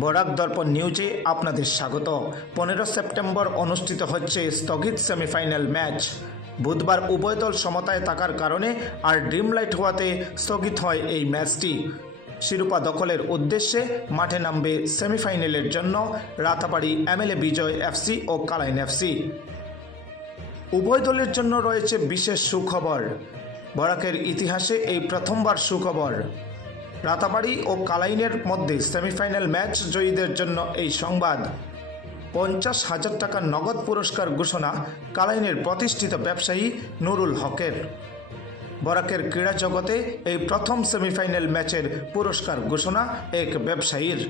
বরাক দর্পণ নিউজে আপনাদের স্বাগত। পনেরো সেপ্টেম্বর অনুষ্ঠিত হচ্ছে স্থগিত সেমিফাইনাল ম্যাচ। বুধবার উভয় দল সমতায় থাকার কারণে আর ড্রিম লাইট হওয়াতে স্থগিত হয় এই ম্যাচটি। শিরোপা দখলের উদ্দেশ্যে মাঠে নামবে সেমিফাইনালের জন্য রাতাবাড়ি এমএলএ বিজয় এফসি ও কালাইন এফসি। উভয় দলের জন্য রয়েছে বিশেষ সুখবর। বরাকের ইতিহাসে এই প্রথমবার সুখবর। রাতাবাড়ি ও কালাইনের মধ্যে সেমিফাইনাল ম্যাচ জয়ীদের জন্য এই সংবাদ। পঞ্চাশ হাজার টাকা নগদ পুরস্কার ঘোষণা কালাইনের প্রতিষ্ঠিত ব্যবসায়ী নুরুল হকের। বরাকের ক্রীড়া জগতে এই প্রথম সেমিফাইনাল ম্যাচের পুরস্কার ঘোষণা এক ব্যবসায়ীর।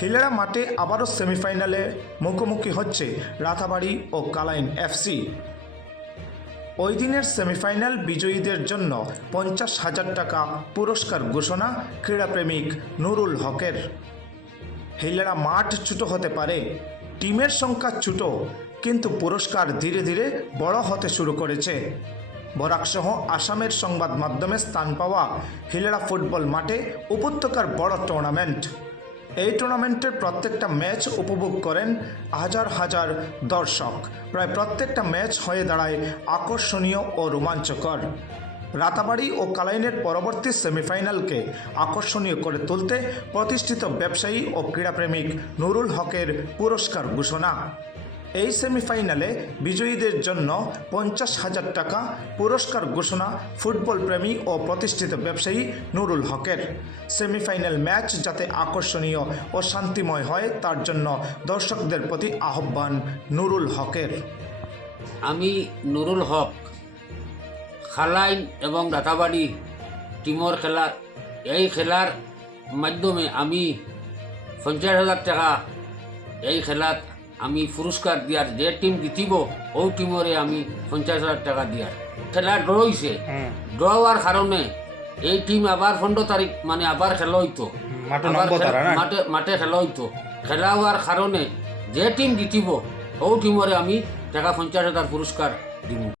হিলেড়া মাঠে আবারও সেমিফাইনালে মুখোমুখি হচ্ছে রাতাবাড়ি ও কালাইন এফসি। ওই দিনের সেমিফাইনাল বিজয়ীদের জন্য পঞ্চাশ হাজার টাকা পুরস্কার ঘোষণা ক্রীড়াপ্রেমিক নুরুল হকের। হিলেরা মাঠ ছোট হতে পারে, টিমের সংখ্যা ছোট, কিন্তু পুরস্কার ধীরে ধীরে বড় হতে শুরু করেছে। বরাকসহ আসামের সংবাদ মাধ্যমে স্থান পাওয়া হিলেরা ফুটবল মাঠে উপত্যকার বড় টুর্নামেন্ট। এই টুর্নামেন্টের প্রত্যেকটা ম্যাচ উপভোগ করেন হাজার হাজার দর্শক। প্রায় প্রত্যেকটা ম্যাচ হয়ে দাঁড়ায় আকর্ষণীয় ও রোমাঞ্চকর। রাতাবাড়ি ও কালাইনের পরবর্তী সেমিফাইনালকে আকর্ষণীয় করে তুলতে প্রতিষ্ঠিত ব্যবসায়ী ও ক্রীড়াপ্রেমিক নুরুল হকের পুরস্কার ঘোষণা। এই সেমিফাইনালে বিজয়ীদের জন্য পঞ্চাশ হাজার টাকা পুরস্কার ঘোষণা ফুটবল প্রেমী ও প্রতিষ্ঠিত ব্যবসায়ী নুরুল হকের। সেমিফাইনাল ম্যাচ যাতে আকর্ষণীয় ও শান্তিময় হয়, তার জন্য দর্শকদের প্রতি আহ্বান নুরুল হকের। আমি নুরুল হক খালাইন এবং দাতাবাড়ি টিমর খেলার, এই খেলার মাধ্যমে আমি পঞ্চাশ হাজার টাকা এই খেলাত আমি পুরস্কার দিয়ার যে টিম জিতিব ও টিমরে আমি পঞ্চাশ হাজার টাকা দিয়ার। খেলা ড্র হয়েছে ড্র হওয়ার কারণে এই টিম আবার পনেরো তারিখ মানে আবার খেলা হইতো। মাঠে মাঠে খেলা হইতো। খেলা হওয়ার কারণে যে টিম জিতিব ও টিমরে আমি টাকা পঞ্চাশ হাজার পুরস্কার দিব।